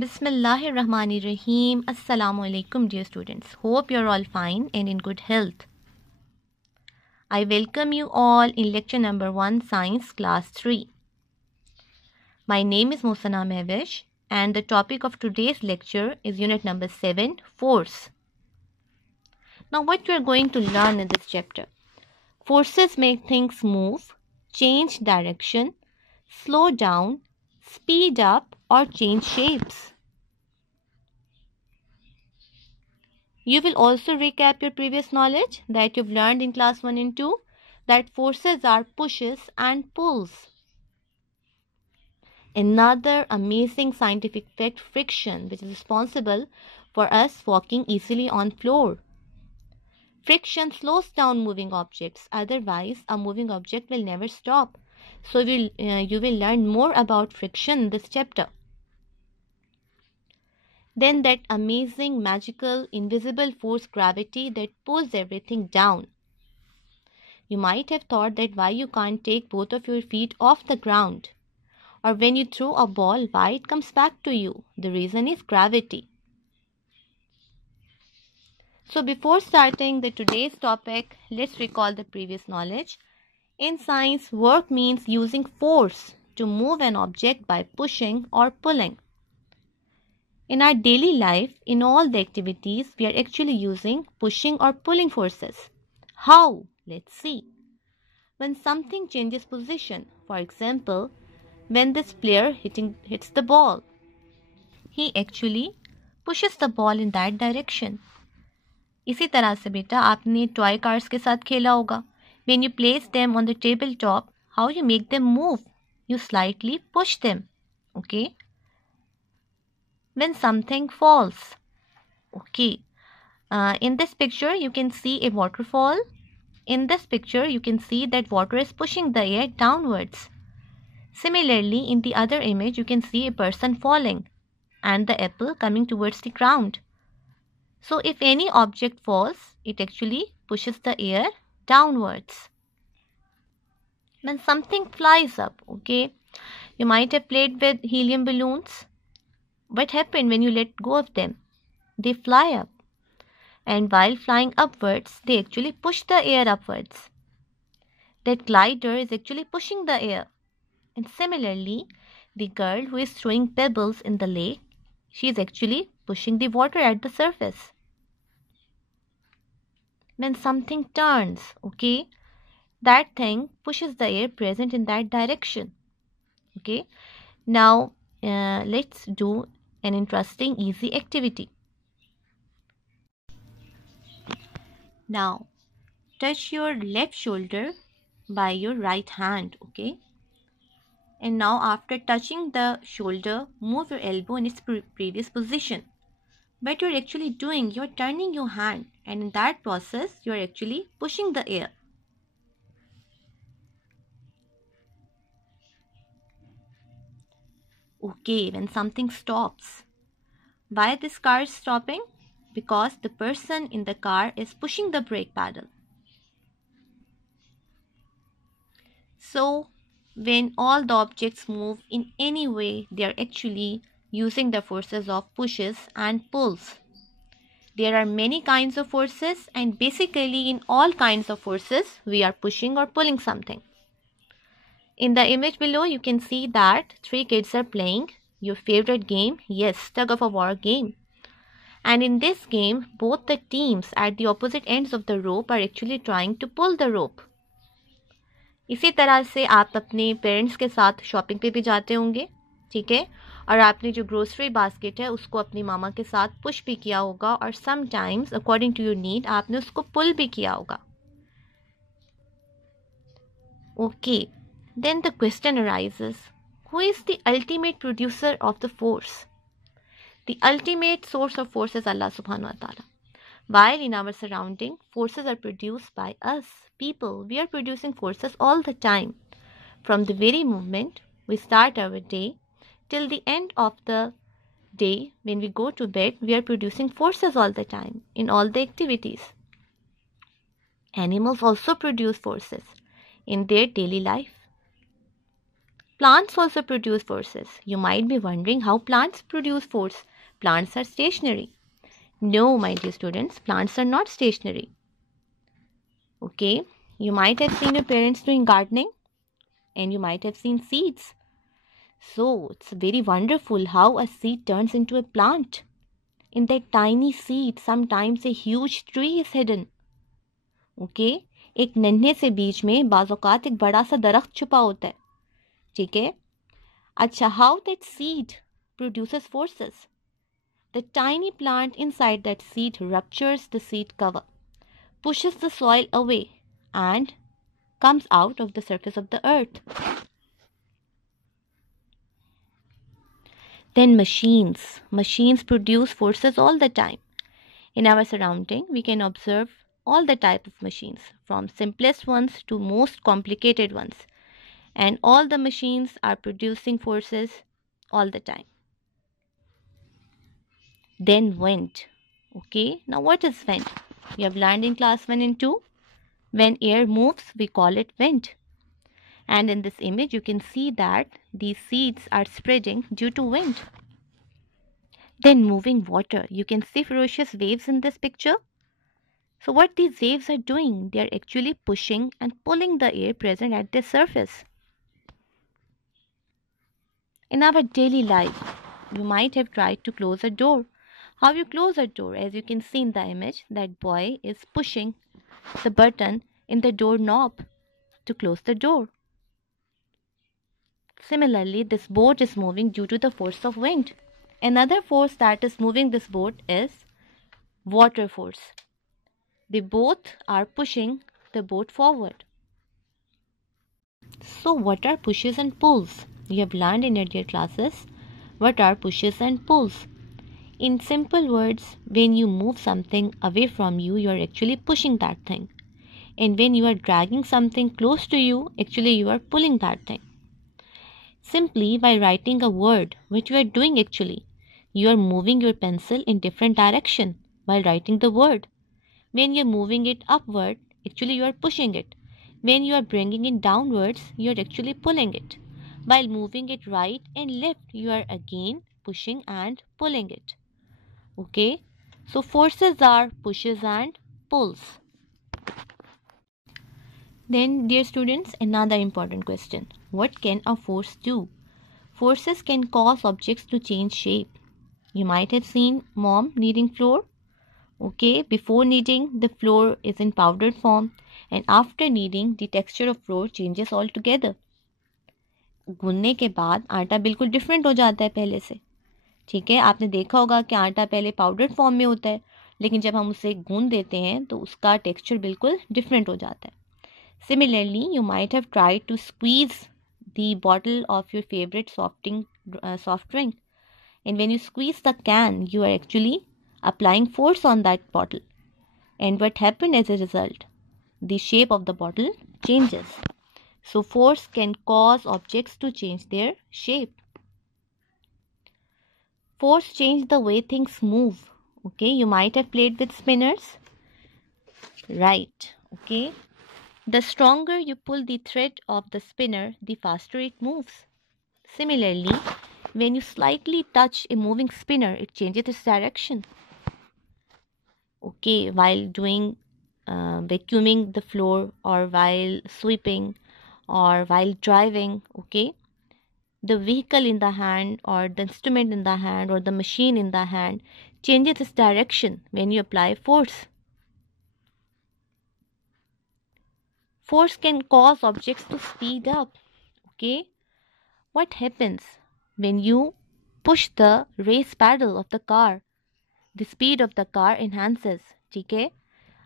Bismillahirrahmanirrahim. Assalamu alaikum, dear students. Hope you're all fine and in good health. I welcome you all in lecture number 1, Science Class 3. My name is Mohsana Mehwish and the topic of today's lecture is unit number 7, Force. Now what we are going to learn in this chapter? Forces make things move, change direction, slow down, speed up or change shapes. You will also recap your previous knowledge that you've learned in class 1 and 2 that forces are pushes and pulls. Another amazing scientific fact, friction, which is responsible for us walking easily on floor. Friction slows down moving objects, otherwise a moving object will never stop. So you will learn more about friction in this chapter. Then that amazing, magical, invisible force gravity that pulls everything down. You might have thought that why you can't take both of your feet off the ground. Or when you throw a ball, why it comes back to you. The reason is gravity. So before starting today's topic, let's recall the previous knowledge. In science, work means using force to move an object by pushing or pulling. In our daily life, in all the activities, we are actually using pushing or pulling forces. How? Let's see. When something changes position, for example, when this player hits the ball, he actually pushes the ball in that direction. इसी तरह से बेटा आपने toy cars के साथ खेला होगा. When you place them on the tabletop, how you make them move? You slightly push them. Okay? When something falls. Okay. In this picture, you can see a waterfall. In this picture, you can see that water is pushing the air downwards. Similarly, in the other image, you can see a person falling and the apple coming towards the ground. So, if any object falls, it actually pushes the air downwards. When something flies up, okay, you might have played with helium balloons. What happened when you let go of them? They fly up. And while flying upwards, they actually push the air upwards. That glider is actually pushing the air. And similarly, the girl who is throwing pebbles in the lake, she is actually pushing the water at the surface. When something turns, okay, that thing pushes the air present in that direction. Okay, now let's do an interesting easy activity. Now touch your left shoulder by your right hand, okay, and now after touching the shoulder, move your elbow in its previous position. But you're actually you're turning your hand, and in that process you're actually pushing the air. Okay, when something stops. Why this car is stopping? Because the person in the car is pushing the brake pedal. So, when all the objects move in any way, they are actually using the forces of pushes and pulls. There are many kinds of forces, and basically in all kinds of forces, we are pushing or pulling something. In the image below, you can see that 3 kids are playing your favorite game, yes, tug of a war game. And in this game, both the teams at the opposite ends of the rope are actually trying to pull the rope. इसी तरह से आप अपने parents के साथ shopping पे भी जाते होंगे, ठीक है, और आपने जो ग्रोसरी बास्केट है उसको अपनी मामा के साथ पुश भी किया होगा और sometimes according to your need आपने उसको पुल भी किया होगा. Okay, then the question arises, who is the ultimate producer of the force? The ultimate source of force is Allah subhanahu wa ta'ala. While in our surrounding, forces are produced by us, people. We are producing forces all the time. From the very moment we start our day till the end of the day, when we go to bed, we are producing forces all the time in all the activities. Animals also produce forces in their daily life. Plants also produce forces. You might be wondering how plants produce force. Plants are stationary. No, my dear students, plants are not stationary. Okay, you might have seen your parents doing gardening and you might have seen seeds. So, it's very wonderful how a seed turns into a plant. In that tiny seed, sometimes a huge tree is hidden. Okay, एक नन्हे से बीज में बाज़ औक़ात एक बड़ा सा दरख्त छुपा होता है. ठीक है. अच्छा, how that seed produces forces. The tiny plant inside that seed ruptures the seed cover, pushes the soil away, and comes out of the surface of the earth. Then machines produce forces all the time. In our surrounding, we can observe all the type of machines, from simplest ones to most complicated ones, and all the machines are producing forces all the time. Then wind. Okay, now what is wind? You have learned in class 1 and 2. When air moves, we call it wind. And in this image, you can see that these seeds are spreading due to wind. Then moving water. You can see ferocious waves in this picture. So what these waves are doing, they are actually pushing and pulling the air present at the surface. In our daily life, you might have tried to close a door. How you close a door? As you can see in the image, that boy is pushing the button in the door knob to close the door. Similarly, this boat is moving due to the force of wind. Another force that is moving this boat is water force. They both are pushing the boat forward. So what are pushes and pulls? You have learned in earlier classes what are pushes and pulls. In simple words, when you move something away from you, you are actually pushing that thing. And when you are dragging something close to you, actually you are pulling that thing. Simply by writing a word, which you are doing actually, you are moving your pencil in different direction while writing the word. When you are moving it upward, actually you are pushing it. When you are bringing it downwards, you are actually pulling it. While moving it right and left, you are again pushing and pulling it. Okay, so forces are pushes and pulls. Then, dear students, another important question. What can a force do? Forces can cause objects to change shape. You might have seen mom kneading flour. Okay, before kneading, the flour is in powdered form, and after kneading, the texture of flour changes altogether. गूंदने के बाद आटा बिल्कुल different हो जाता है पहले से. ठीक है, आपने देखा होगा कि आटा पहले पाउडर फॉर्म में होता है, लेकिन जब हम उसे गूंद देते हैं तो उसका टेक्सचर बिल्कुल डिफरेंट हो जाता है. Similarly, you might have tried to squeeze the bottle of your favorite soft drink. And when you squeeze the can, you are actually applying force on that bottle. And what happened as a result? The shape of the bottle changes. So force can cause objects to change their shape. Force changes the way things move. Okay, you might have played with spinners. Right. Okay. The stronger you pull the thread of the spinner, the faster it moves. Similarly, when you slightly touch a moving spinner, it changes its direction. Okay, while doing vacuuming the floor, or while sweeping, or while driving, okay, the vehicle in the hand, or the instrument in the hand, or the machine in the hand changes its direction when you apply force. Force can cause objects to speed up. Okay, what happens when you push the race pedal of the car? The speed of the car enhances. ठीक है,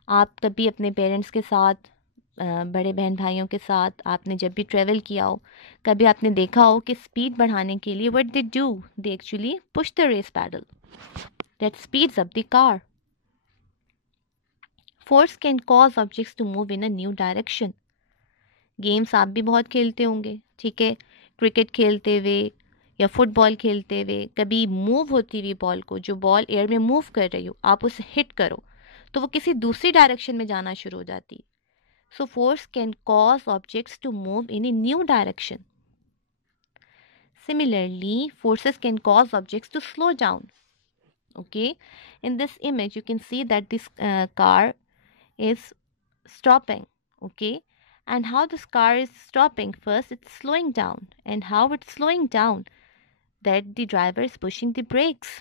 आप कभी अपने parents के साथ, बड़े बहन भाइयों के साथ आपने जब भी ट्रेवल किया हो, कभी आपने देखा हो कि स्पीड बढ़ाने के लिए what they do, they actually push the race pedal that speeds up the car. Force can cause objects to move in a new direction. Games आप भी बहुत खेलते होंगे. ठीक है, क्रिकेट खेलते हुए या फुटबॉल खेलते हुए कभी मूव होती हुई बॉल को, जो बॉल एयर में मूव कर रही हो, आप उसे हिट करो तो वो किसी दूसरी डायरेक्शन में जाना शुरू हो जाती है. So force can cause objects to move in a new direction. Similarly, forces can cause objects to slow down. Okay, in this image you can see that this car is stopping. Okay, and how this car is stopping? First it's slowing down, and how it's slowing down? That the driver is pushing the brakes.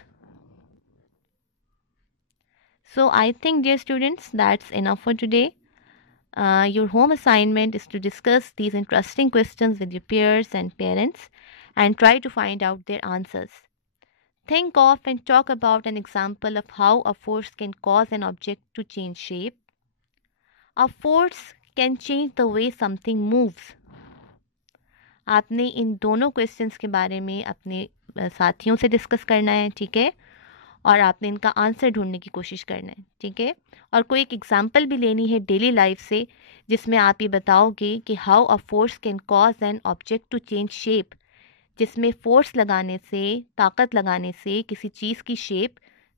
So I think, dear students, that's enough for today. Your home assignment is to discuss these interesting questions with your peers and parents and try to find out their answers. Think of and talk about an example of how a force can cause an object to change shape. A force can change the way something moves. आपने इन दोनों questions के बारे में अपने साथियों से discuss करना है, ठीक है, और आपने इनका आंसर ढूंढने की कोशिश करना है, ठीक है, और कोई एक एग्जांपल भी लेनी है डेली लाइफ से जिसमें आप ये बताओगे कि how a force can cause an object to change shape, जिसमें फोर्स लगाने से, ताकत लगाने से किसी चीज़ की शेप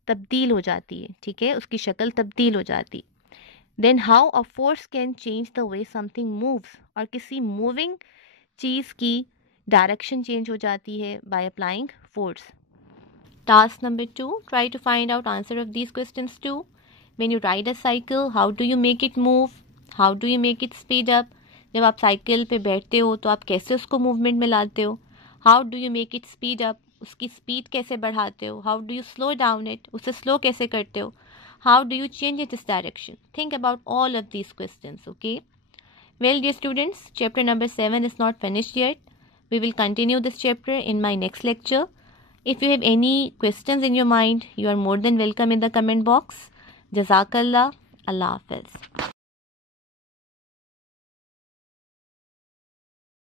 तब्दील हो जाती है, ठीक है, उसकी शक्ल तब्दील हो जाती। Then how a force can change the way something moves, और किसी मूविंग चीज़ की डायरेक्शन चेंज हो जाती है by applying force. Task number 2, try to find out answer of these questions too. When you ride a cycle, how do you make it move? How do you make it speed up? जब आप cycle पे बैठते हो तो आप कैसे उसको movement में लाते हो? How do you make it speed up? उसकी स्पीड कैसे बढ़ाते हो? How do you slow down it? उसे स्लो कैसे करते हो? How do you change its direction? Think about all of these questions, okay? Well, dear students, chapter number 7 is not finished yet. We will continue this chapter in my next lecture. If you have any questions in your mind, you are more than welcome in the comment box. Jazakallah. Allah Hafiz.